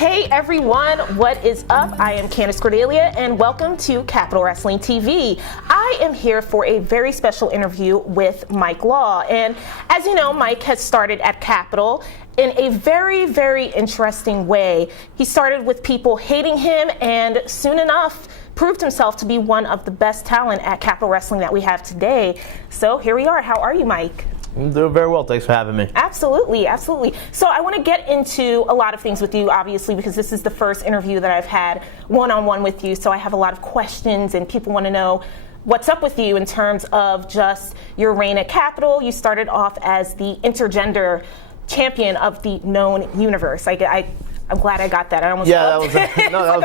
Hey everyone, what is up? I am Candace Cordelia and welcome to Capital Wrestling TV. I am here for a very special interview with Mike Law. And as you know, Mike has started at Capital in a very, very interesting way. He started with people hating him and soon enough proved himself to be one of the best talent at Capital Wrestling that we have today. So here we are. How are you, Mike? I'm doing very well. Thanks for having me. Absolutely, absolutely. So I want to get into a lot of things with you, obviously, because this is the first interview that I've had one-on-one with you. So I have a lot of questions, and people want to know what's up with you in terms of just your reign at Capital. You started off as the intergender champion of the known universe. I'm glad I got that. I almost that was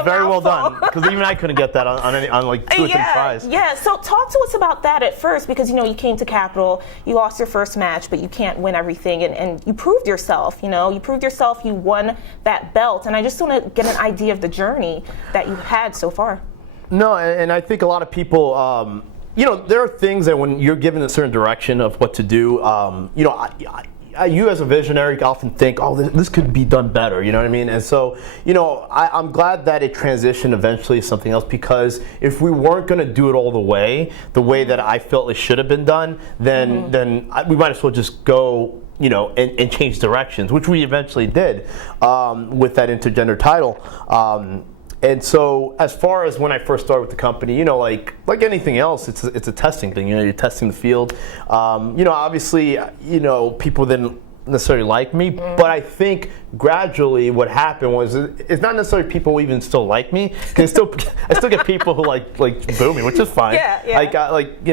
very well done, because even I couldn't get that on like 2 or 3 tries. Yeah. So talk to us about that at first, because you came to Capital, you lost your first match, but you can't win everything, and you proved yourself. You proved yourself. You won that belt, and I just want to get an idea of the journey that you've had so far. No, and I think a lot of people, there are things that when you're given a certain direction of what to do, you as a visionary often think, oh, this could be done better, you know what I mean? And so, I'm glad that it transitioned eventually to something else, because if we weren't going to do it all the way that I felt it should have been done, then we might as well just go, and change directions, which we eventually did with that intergender title. And so, as far as when I first started with the company, like anything else, it's a testing thing. You're testing the field. Obviously, people didn't necessarily like me, but I think gradually what happened was it's not necessarily people even still like me. I still get people who like boo me, which is fine. Yeah.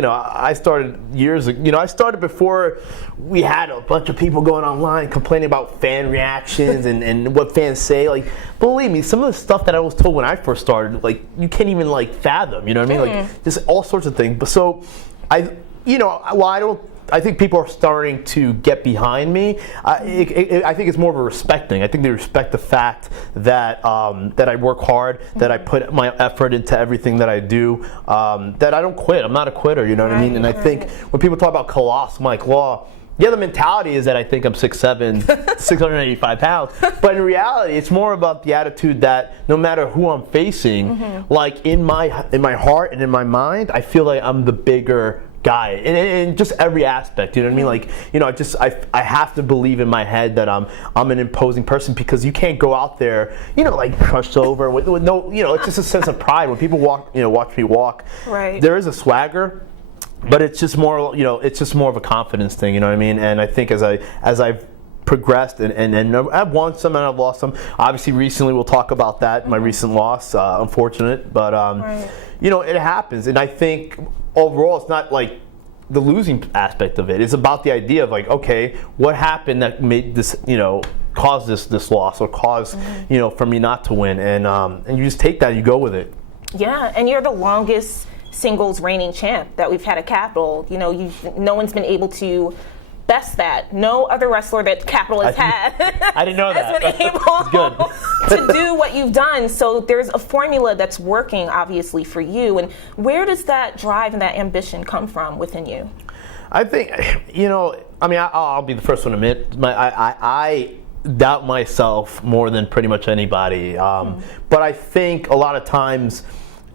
I started years ago. I started before we had a bunch of people going online complaining about fan reactions and what fans say. Like, believe me, some of the stuff that I was told when I first started, you can't even fathom. You know what I mean? Just all sorts of things. But so I think people are starting to get behind me. I think it's more of a respect thing. I think they respect the fact that I work hard, that I put my effort into everything that I do, that I don't quit. I'm not a quitter, you know what I mean? And I think when people talk about Colossal Mike Law, the mentality is that I think I'm 6'7", 685 pounds. But in reality, it's more about the attitude that no matter who I'm facing, in my heart and in my mind, I feel like I'm the bigger guy in just every aspect, you know what I mean? I have to believe in my head that I'm an imposing person, because you can't go out there, crushed over with no, it's just a sense of pride when people watch me walk. Right. There is a swagger, but it's just more, it's just more of a confidence thing, you know what I mean? And I think as I've progressed and I've won some and I've lost some. Obviously, recently we'll talk about that. My recent loss, unfortunate, but it happens. And I think overall, it's not like the losing aspect of it. It's about the idea of okay, what happened that made this, caused this loss, or caused for me not to win, and you just take that, you go with it. Yeah, and you're the longest singles reigning champ that we've had at Capital. No one's been able to best that. No other wrestler that Capital has had I didn't know has been able to do what you've done. So there's a formula that's working, obviously, for you. And where does that drive and that ambition come from within you? I think, I'll be the first one to admit, I doubt myself more than pretty much anybody. But I think a lot of times,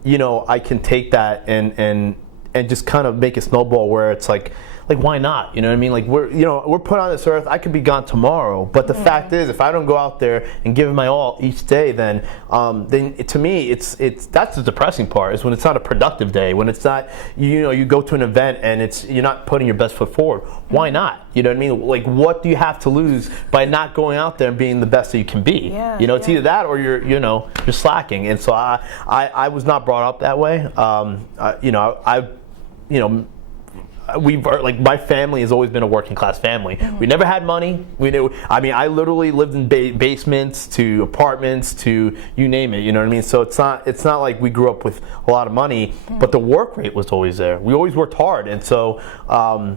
I can take that and just kind of make a snowball where it's like why not? You know what I mean? We're put on this earth. I could be gone tomorrow, but the fact is, if I don't go out there and give it my all each day, then to me, that's the depressing part. Is when it's not a productive day. When it's not, you go to an event and you're not putting your best foot forward. Why not? You know what I mean? What do you have to lose by not going out there and being the best that you can be? Yeah, it's either that or you're slacking. And so I was not brought up that way. My family has always been a working class family. We never had money. I literally lived in basements to apartments to you name it. You know what I mean? So it's not like we grew up with a lot of money, but the work rate was always there. We always worked hard, and so I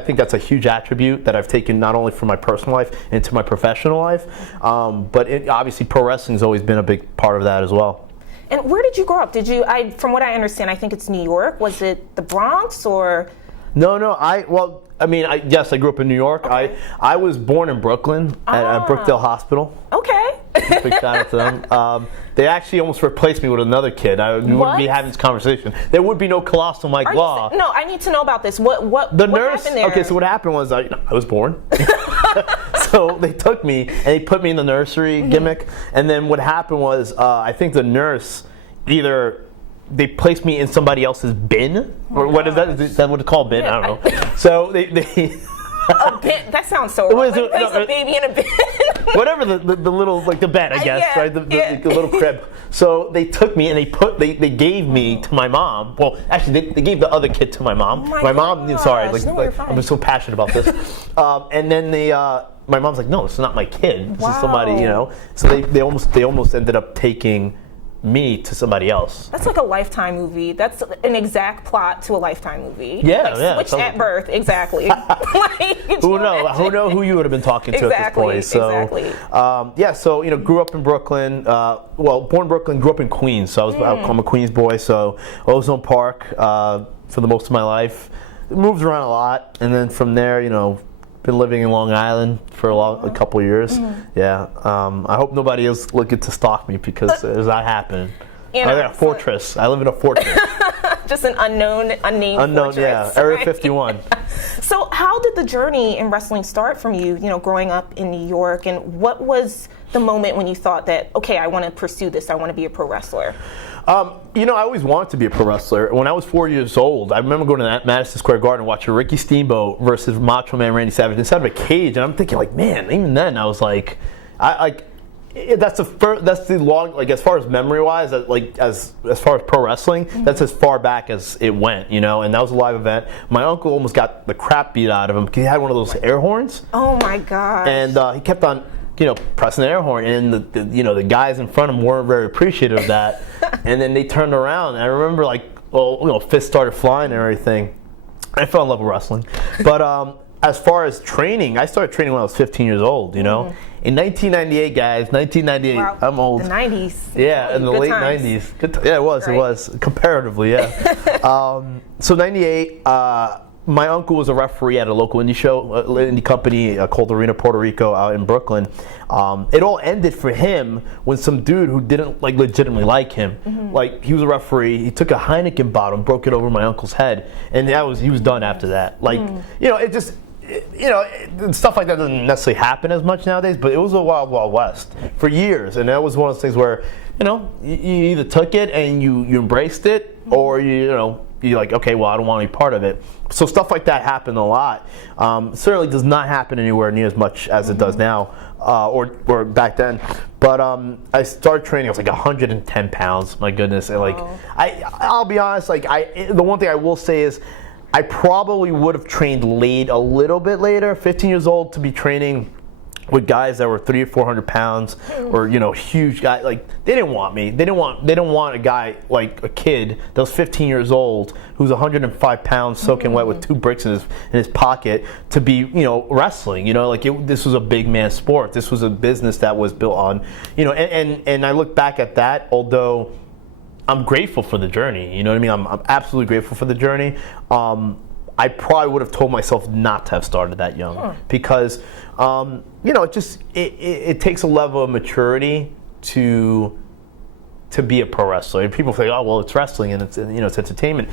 think that's a huge attribute that I've taken not only from my personal life into my professional life, but obviously pro wrestling has always been a big part of that as well. And where did you grow up? From what I understand, I think it's New York. Was it the Bronx or? No. Yes, I grew up in New York. Okay. I was born in Brooklyn at Brookdale Hospital. Okay. Big shout out to them. They actually almost replaced me with another kid. I wouldn't be having this conversation. There would be no colossal Mike Law. No, I need to know about this. What nurse, happened there? Okay, so what happened was I was born. So they took me and they put me in the nursery gimmick. And then what happened was I think the nurse either they placed me in somebody else's bin, or what is that? Is that what it's called, bin? I don't know. So they a bin? That sounds so wrong. Like, place a baby in a bin. Whatever the little, like the bed, I guess, right? The little crib. So they took me and they gave me to my mom. Well, actually, they gave the other kid to my mom. My mom, sorry, I'm so passionate about this. And then my mom's like, no, it's not my kid. This is somebody, So they almost ended up taking me to somebody else. That's like a Lifetime movie. That's an exact plot to a Lifetime movie. Yeah, Switched at birth, exactly. Who know who you would have been talking to at this point? So, so grew up in Brooklyn. Born in Brooklyn, grew up in Queens. So I'm a Queens boy. So Ozone Park for the most of my life. Moved around a lot, and then from there, been living in Long Island for a couple of years. Yeah. I hope nobody else looking to stalk me because there's that happening. I live in a fortress. I live in a fortress. Just an unnamed fortress. Yeah. Area 51. So how did the journey in wrestling start from you, growing up in New York, and what was the moment when you thought that, okay, I want to pursue this, I want to be a pro wrestler? I always wanted to be a pro wrestler. When I was 4 years old, I remember going to Madison Square Garden watching Ricky Steamboat versus Macho Man Randy Savage inside of a cage, and I'm thinking, like, man, even then I was like, that's the long, like, as far as memory wise, as far as pro wrestling, that's as far back as it went, and that was a live event. My uncle almost got the crap beat out of him because he had one of those air horns. Oh my god! And he kept on, pressing the air horn, and the guys in front of him weren't very appreciative of that. And then they turned around, and I remember fists started flying and everything. I fell in love with wrestling, but as far as training, I started training when I was 15 years old. In 1998, guys, 1998. Wow. I'm old. The 90s. Yeah, in the late times. 90s. Yeah, it was comparatively. Yeah. So 98. My uncle was a referee at a local indie company called Arena Puerto Rico out in Brooklyn. It all ended for him when some dude who didn't legitimately like him, he was a referee. He took a Heineken bottle and broke it over my uncle's head, and he was done after that. It just. Stuff like that doesn't necessarily happen as much nowadays, but it was a wild, wild west for years, and that was one of those things where, you either took it and you embraced it, or you're like, okay, well, I don't want any part of it. So stuff like that happened a lot. Certainly does not happen anywhere near as much as it does now, or back then. But I started training. I was like 110 pounds. My goodness, and I'll be honest. The one thing I will say is, I probably would have trained a little bit later, 15 years old, to be training with guys that were 300 or 400 pounds, or huge guys. Like, they didn't want me. They didn't want a guy, like a kid that was 15 years old who's 105 pounds, soaking wet with 2 bricks in his pocket, to be wrestling. This was a big man sport. This was a business that was built on and I look back at that, although I'm grateful for the journey. You know what I mean? I'm absolutely grateful for the journey. I probably would have told myself not to have started that young, because it takes a level of maturity to be a pro wrestler. And people say, oh, well, it's wrestling and it's entertainment.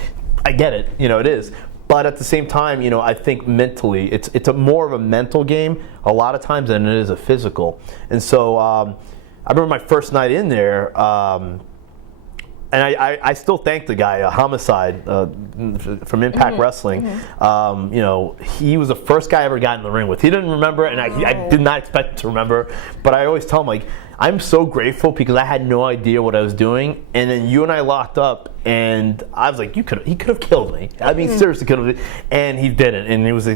I get it, it is. But at the same time, I think mentally, it's more of a mental game a lot of times than it is a physical. And so I remember my first night in there. And I still thank the guy, Homicide, from Impact Wrestling. He was the first guy I ever got in the ring with. He didn't remember it, and I did not expect him to remember. But I always tell him, I'm so grateful because I had no idea what I was doing. And then you and I locked up, and I was like, he could have killed me. I mean, seriously, could have. And he didn't. And it was I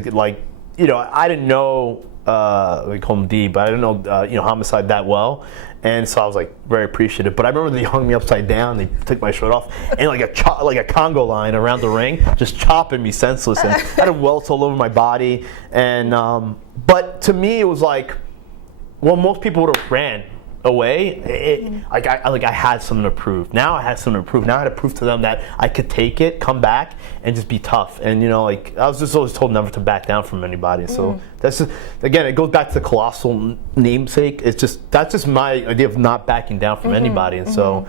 didn't know, we call him D, but I didn't know, Homicide that well. And so I was very appreciative. But I remember they hung me upside down. They took my shirt off, and like a Congo line around the ring, just chopping me senseless. And I had welts all over my body. And but to me, it was most people would have ran. away, I had something to prove. Now I had something to prove. Now I had to prove to them that I could take it, come back, and just be tough. And I was just always told never to back down from anybody. So that's just, again, it goes back to the colossal namesake. That's just my idea of not backing down from anybody. And so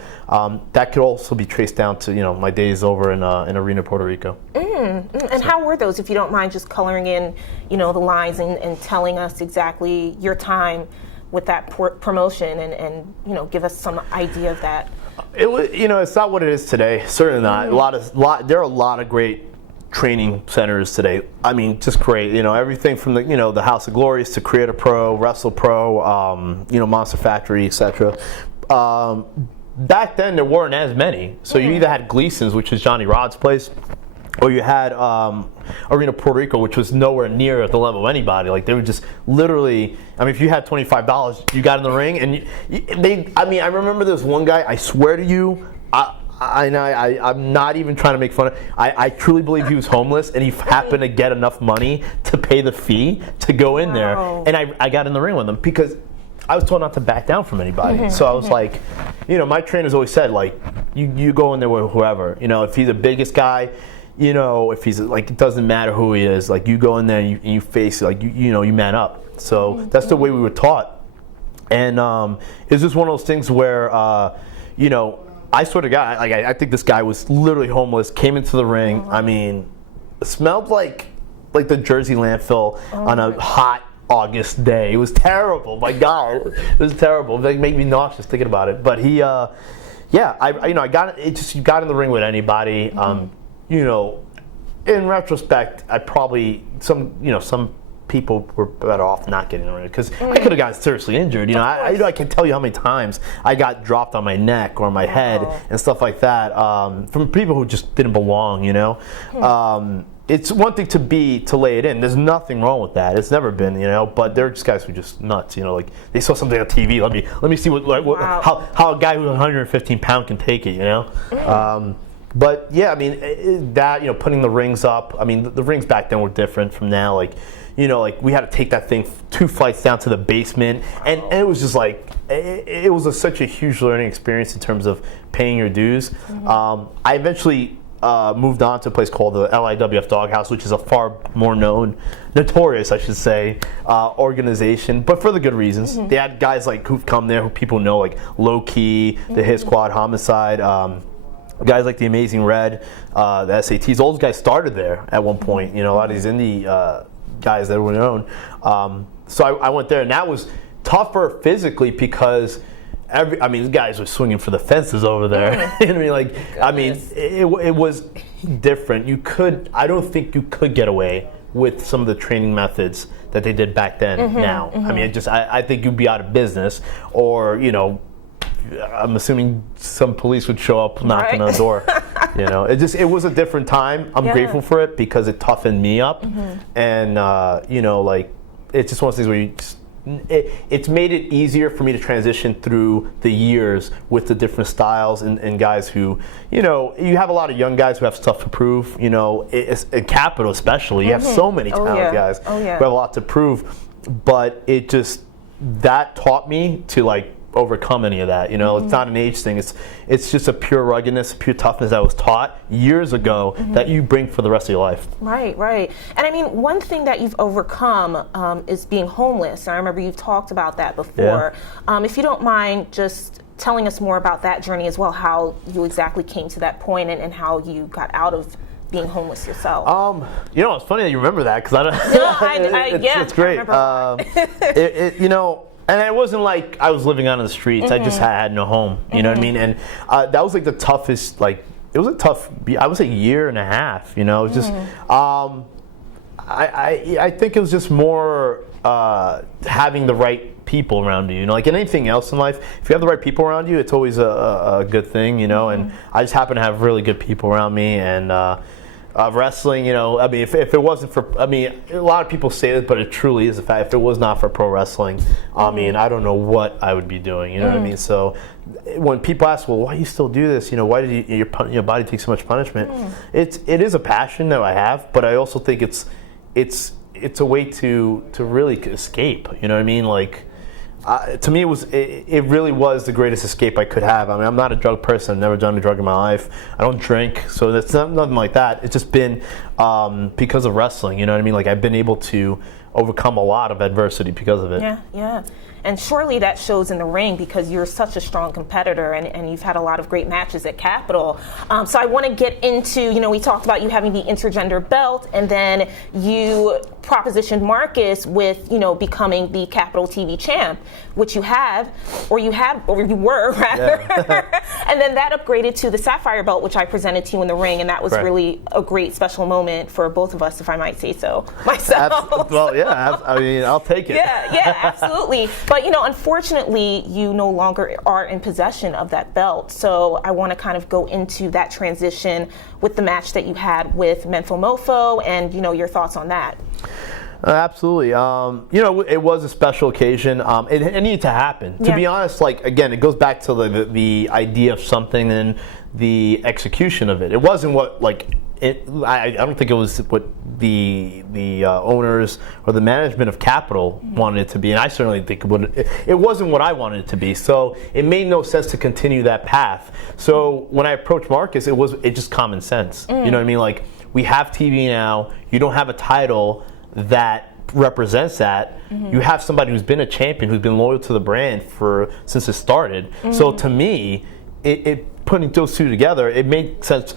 that could also be traced down to my days over in Arena, Puerto Rico. And how were those, if you don't mind just coloring in, the lines and telling us exactly your time with that promotion and give us some idea of that? It was, it's not what it is today. Certainly not. There are a lot of great training centers today. I mean, just great. Everything from the House of Glories to Creator Pro, Wrestle Pro, Monster Factory, etc. Back then there weren't as many. So you either had Gleason's, which is Johnny Rod's place, or you had Arena Puerto Rico, which was nowhere near at the level of anybody. Like, they were just literally, if you had $25, you got in the ring, and I remember this one guy, I swear to you, I'm not even trying to make fun of, I truly believe he was homeless, and he happened to get enough money to pay the fee to go in there, and I got in the ring with him, because I was told not to back down from anybody. So I was like, my trainers always said, like, you go in there with whoever, if he's the biggest guy, if he's like, it doesn't matter who he is, like, you go in there and you face, like, you man up. So that's the way we were taught. And it's just one of those things where, I swear to God, like, I think this guy was literally homeless, came into the ring. I mean, it smelled like the Jersey landfill on a hot August day. It was terrible. My God, it was terrible. It made me nauseous thinking about it. But he, I got it. Just, you got in the ring with anybody. In retrospect, I probably some people were better off not getting in the ring, because I could have gotten seriously injured. I can tell you how many times I got dropped on my neck or my head and stuff like that from people who just didn't belong. It's one thing to lay it in. There's nothing wrong with that. It's never been, But they're just guys who are just nuts. Like, they saw something on TV. Let me see how a guy who's 115 pounds can take it. But yeah, that, putting the rings up. The rings back then were different from now. Like, we had to take that thing 2 flights down to the basement, and it was just like, it was such a huge learning experience in terms of paying your dues. I eventually moved on to a place called the LIWF Doghouse, which is a far more notorious, I should say, organization, but for the good reasons. They had guys like who've come there, who people know, like Low Key, the Hit Squad, Homicide, guys like the Amazing Red, the SATs. All those guys started there at one point. A lot of these indie guys that were known. So I went there, and that was tougher physically, because these guys were swinging for the fences over there. It was different. I don't think you could get away with some of the training methods that they did back then. Now, I think you'd be out of business, or I'm assuming some police would show up knocking on the door. It was a different time. I'm grateful for it, because it toughened me up, and it's just one of those things where it's made it easier for me to transition through the years with the different styles and guys who, you have a lot of young guys who have stuff to prove. It's in Capital especially, you have so many talented guys who have a lot to prove, but that taught me to overcome any of that. It's not an age thing. It's just a pure ruggedness, pure toughness that was taught years ago that you bring for the rest of your life. Right. And one thing that you've overcome is being homeless. I remember you've talked about that before. If you don't mind just telling us more about that journey as well, how you exactly came to that point and how you got out of being homeless yourself. It's funny that you remember that, because it's great. And it wasn't like I was living out on the streets. I just had no home. You know what I mean? And that was the toughest. It was a tough. I would say year and a half. It was just. I think it was just more having the right people around you. Like in anything else in life, if you have the right people around you, it's always a good thing. And I just happen to have really good people around me, and. Wrestling, if it wasn't for, a lot of people say this, but it truly is a fact. If it was not for pro wrestling, I don't know what I would be doing. You know what I mean? So when people ask, well, why do you still do this? Why did your body take so much punishment? It is a passion that I have, but I also think it's a way to really escape. You know what I mean? to me, it really was the greatest escape I could have. I mean, I'm not a drug person. I've never done a drug in my life. I don't drink, so that's nothing like that. It's just been because of wrestling. You know what I mean? Like, I've been able to overcome a lot of adversity because of it. Yeah. And surely that shows in the ring because you're such a strong competitor and you've had a lot of great matches at Capitol. So I want to get into, we talked about you having the intergender belt, and then you propositioned Marcus with, becoming the Capitol TV champ, which you were rather. Yeah. And then that upgraded to the Sapphire belt, which I presented to you in the ring, and that was really a great special moment for both of us, if I might say so myself. Well, yeah, I mean, I'll take it. Yeah, absolutely. But, unfortunately, you no longer are in possession of that belt. So I want to kind of go into that transition with the match that you had with Menfo Mofo and, your thoughts on that. Absolutely. It was a special occasion. It needed to happen. To be honest, again, it goes back to the idea of something and the execution of it. It wasn't what, I don't think it was what the owners or the management of Capitol wanted it to be, and I certainly think it wasn't what I wanted it to be. So it made no sense to continue that path. So when I approached Marcus, it just common sense. You know what I mean? Like, we have TV now. You don't have a title that represents that. You have somebody who's been a champion, who's been loyal to the brand since it started. So to me, it putting those two together, it made sense.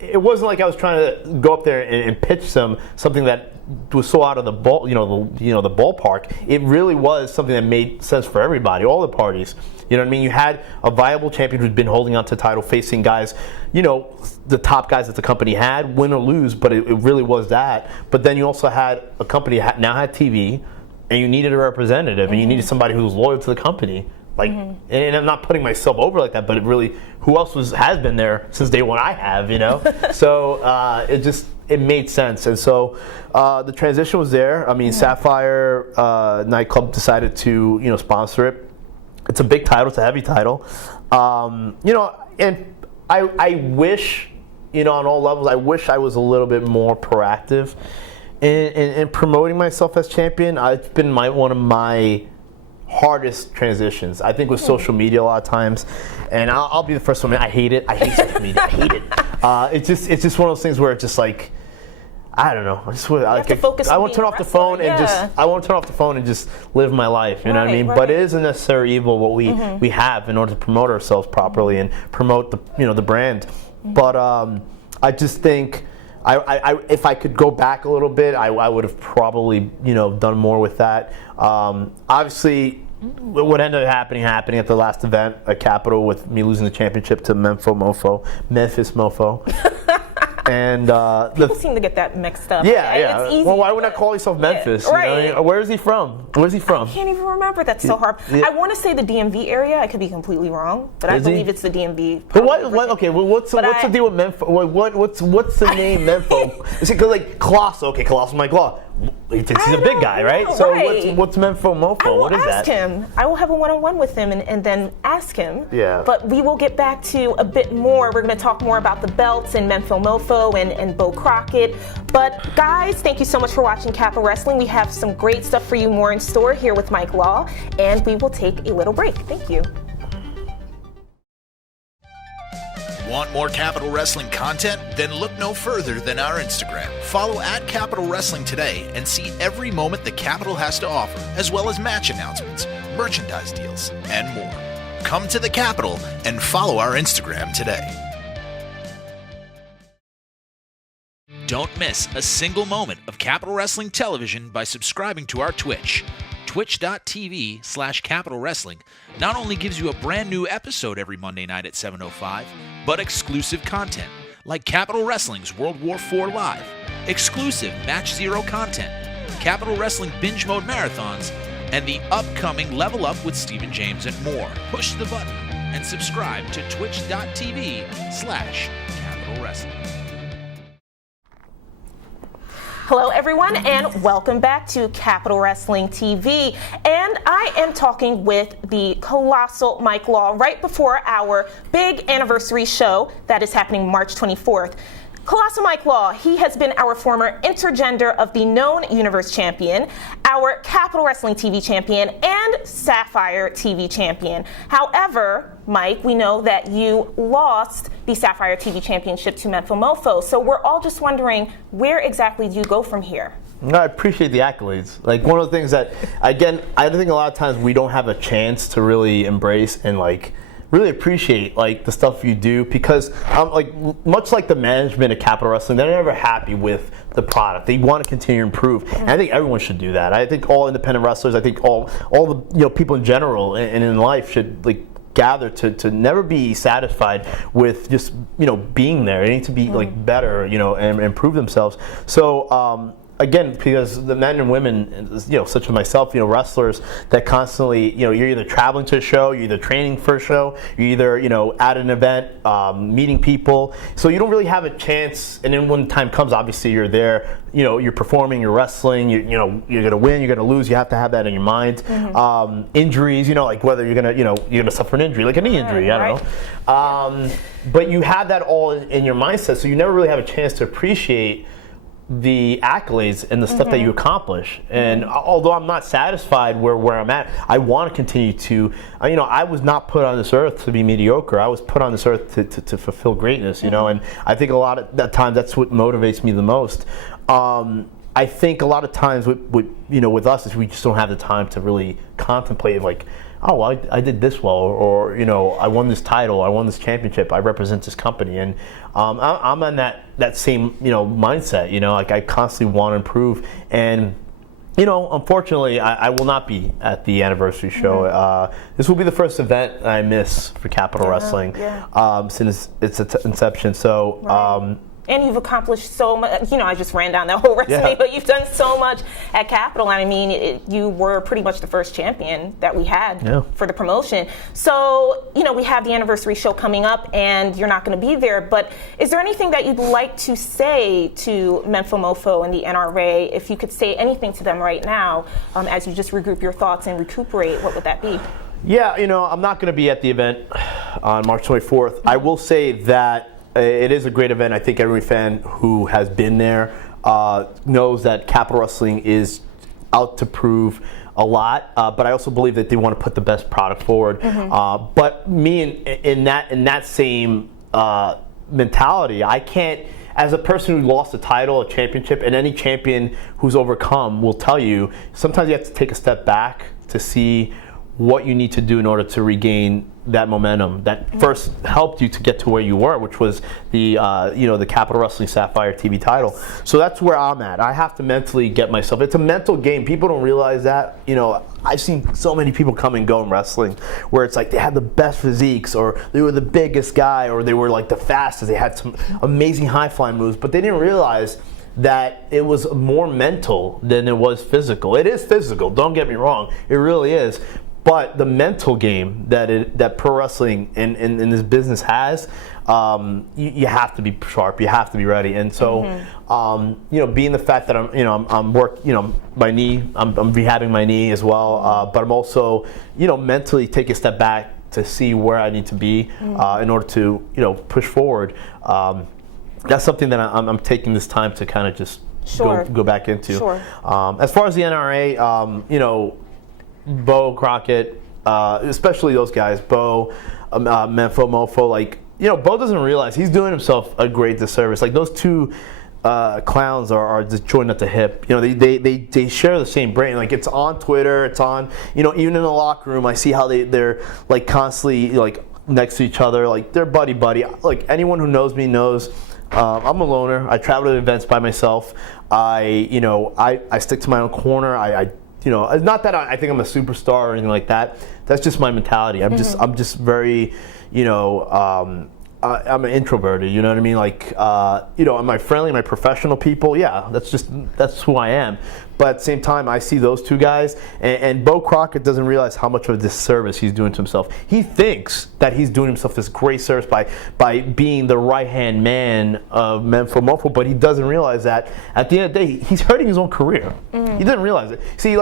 It wasn't like I was trying to go up there and pitch something that was so out of the ball, the ballpark. It really was something that made sense for everybody, all the parties. You know what I mean? You had a viable champion who'd been holding on to the title, facing guys, the top guys that the company had, win or lose, but it really was that. But then you also had a company that now had TV, and you needed a representative, and you needed somebody who was loyal to the company. And I'm not putting myself over like that, but who else has been there since day one? I have, So it made sense, and so the transition was there. I mean, Sapphire Nightclub decided to sponsor it. It's a big title. It's a heavy title. And I wish, on all levels, I wish I was a little bit more proactive in promoting myself as champion. It's been one of my hardest transitions, I think, with social media a lot of times, and I'll be the first one. I hate it. I hate social media. I hate it. It's just one of those things where it's just like, I don't know. I want to turn off the phone and just live my life. You know what I mean? Right. But it is a necessary evil what we have in order to promote ourselves properly and promote the brand. But I just think if I could go back a little bit, I would have probably done more with that. Obviously, what ended up happening at the last event at Capitol with me losing the championship to Memphis Mofo. And people seem to get that mixed up. Yeah. It's easy. Well, why would not call yourself Memphis? Right. Where is he from? I can't even remember. That's so hard. I want to say the DMV area. I could be completely wrong, but I believe it's the DMV. But what's the deal with Memphis? What's the name Memphis? Is it because Colossal? Okay, Colossal Mike Law. He thinks he's a big guy, right? So what's Memphis Mofo? What is that? Ask him. I will have a one-on-one with him and then ask him. Yeah. But we will get back to a bit more. We're going to talk more about the belts and Memphis Mofo and Bo Crockett. But guys, thank you so much for watching Capitol Wrestling. We have some great stuff for you more in store here with Mike Law, and we will take a little break. Thank you. Want more Capitol Wrestling content? Then look no further than our Instagram. Follow @Capitol Wrestling today and see every moment the Capitol has to offer, as well as match announcements, merchandise deals, and more. Come to the Capitol and follow our Instagram today. Don't miss a single moment of Capitol Wrestling television by subscribing to our Twitch. Twitch.tv/Capitol Wrestling not only gives you a brand new episode every Monday night at 7:05, but exclusive content like Capitol Wrestling's World War IV Live, exclusive Match Zero content, Capitol Wrestling binge mode marathons, and the upcoming Level Up with Stephen James and more. Push the button and subscribe to Twitch.tv/Capitol Wrestling. Hello, everyone, and welcome back to Capitol Wrestling TV. And I am talking with the colossal Mike Law right before our big anniversary show that is happening March 24th. Colossal Mike Law, he has been our former Intergender of the Known Universe champion, our Capital Wrestling TV champion, and Sapphire TV champion. However, Mike, we know that you lost the Sapphire TV championship to Menfo Mofo, so we're all just wondering, where exactly do you go from here? No, I appreciate the accolades. Like, one of the things that, again, I think a lot of times we don't have a chance to really embrace and really appreciate the stuff you do, because much like the management of Capital Wrestling, they're never happy with the product. They want to continue to improve, and I think everyone should do that. I think all independent wrestlers, I think all the people in general and in life should gather to never be satisfied with just being there. They need to be better, and improve themselves. So again, because the men and women, such as myself, wrestlers that constantly, you're either traveling to a show, you're either training for a show, you're either, at an event, meeting people. So you don't really have a chance. And then when time comes, obviously you're there, you're performing, you're wrestling, you're going to win, you're going to lose. You have to have that in your mind. Injuries, whether you're going to suffer an injury, like a knee injury, I don't know. But you have that all in your mindset. So you never really have a chance to appreciate the accolades and the stuff that you accomplish. And although I'm not satisfied where I'm at, I want to continue to, I was not put on this earth to be mediocre. I was put on this earth to fulfill greatness, and I think a lot of that time that's what motivates me the most. I think a lot of times with us is we just don't have the time to really contemplate oh, well, I did this well, or I won this title, I won this championship, I represent this company, and I'm on that same mindset. I constantly want to improve, and unfortunately, I will not be at the anniversary show. This will be the first event I miss for Capital Wrestling since its inception. So. And you've accomplished so much. I just ran down that whole resume, but you've done so much at Capital. I mean, you were pretty much the first champion that we had for the promotion. So, we have the anniversary show coming up, and you're not going to be there. But is there anything that you'd like to say to Menfo Mofo and the NRA? If you could say anything to them right now, as you just regroup your thoughts and recuperate, what would that be? Yeah, I'm not going to be at the event on March 24th. I will say that it is a great event. I think every fan who has been there knows that Capital Wrestling is out to prove a lot, but I also believe that they want to put the best product forward. But me, in that same mentality, I can't, as a person who lost a title, a championship, and any champion who's overcome will tell you, sometimes you have to take a step back to see what you need to do in order to regain that momentum that first helped you to get to where you were, which was the the Capital Wrestling Sapphire TV title. So that's where I'm at. I have to mentally get myself. It's a mental game. People don't realize that. I've seen so many people come and go in wrestling where it's they had the best physiques, or they were the biggest guy, or they were the fastest. They had some amazing high flying moves, but they didn't realize that it was more mental than it was physical. It is physical. Don't get me wrong. It really is. But the mental game that pro wrestling and this business has, you have to be sharp. You have to be ready. And so, being the fact that I'm my knee, I'm rehabbing my knee as well. But I'm also, mentally take a step back to see where I need to be in order to, push forward. That's something that I'm taking this time to kind of just go back into. As far as the NRA, Bo Crockett, especially those guys, Bo, Menfo Mofo, Bo doesn't realize he's doing himself a great disservice. Those two clowns are just joined at the hip. They share the same brain. It's on Twitter, it's on, even in the locker room, I see how they're constantly next to each other, they're buddy. Anyone who knows me knows I'm a loner. I travel to events by myself. I stick to my own corner. It's not that I think I'm a superstar or anything like that. That's just my mentality. I'm just very, I'm an introverted, you know what I mean? Am I friendly? Am I professional people? Yeah, that's who I am. But at the same time, I see those two guys, and Bo Crockett doesn't realize how much of a disservice he's doing to himself. He thinks that he's doing himself this great service by being the right-hand man of Menfo Mofo, but he doesn't realize that at the end of the day, he's hurting his own career. He doesn't realize it. See,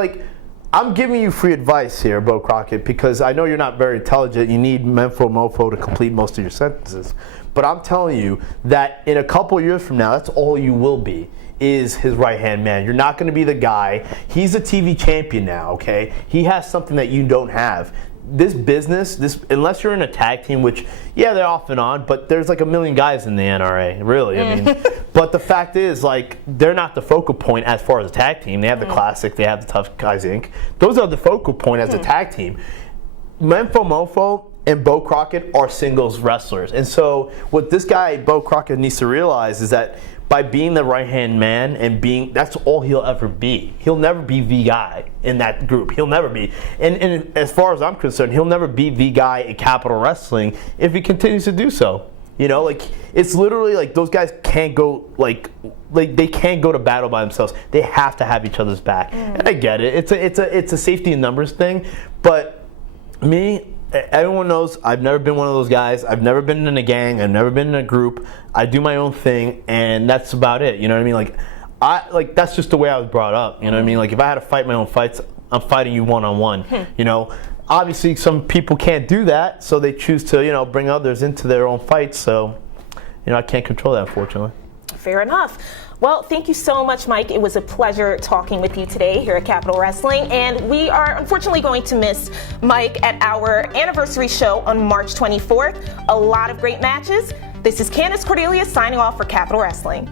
I'm giving you free advice here, Bo Crockett, because I know you're not very intelligent. You need Menfo Mofo to complete most of your sentences. But I'm telling you that in a couple years from now, that's all you will be, is his right-hand man. You're not going to be the guy. He's a TV champion now, okay? He has something that you don't have. This business, unless you're in a tag team, which, yeah, they're off and on, but there's like a million guys in the NRA, really. I mean, but the fact is, like, they're not the focal point as far as a tag team. They have the Classic, they have the Tough Guys Inc. Those are the focal point as a tag team. Menfo Mofo and Bo Crockett are singles wrestlers. And so what this guy, Bo Crockett, needs to realize is that by being the right-hand man and being, that's all he'll ever be. He'll never be the guy in that group. He'll never be. And as far as I'm concerned, he'll never be the guy in Capital Wrestling if he continues to do so. You know, like, it's literally like those guys can't go, like they can't go to battle by themselves. They have to have each other's back. And I get it. It's a safety in numbers thing. But me, everyone knows I've never been one of those guys. I've never been in a gang. I've never been in a group. I do my own thing, and that's about it. You know what I mean? Like, that's just the way I was brought up. You know what I mean? Like, if I had to fight my own fights, I'm fighting you one-on-one. You know, obviously some people can't do that, so they choose to, you know, bring others into their own fights. So, you know, I can't control that, unfortunately. Fair enough. Well, thank you so much, Mike. It was a pleasure talking with you today here at Capital Wrestling. And we are unfortunately going to miss Mike at our anniversary show on March 24th. A lot of great matches. This is Candace Cordelia signing off for Capital Wrestling.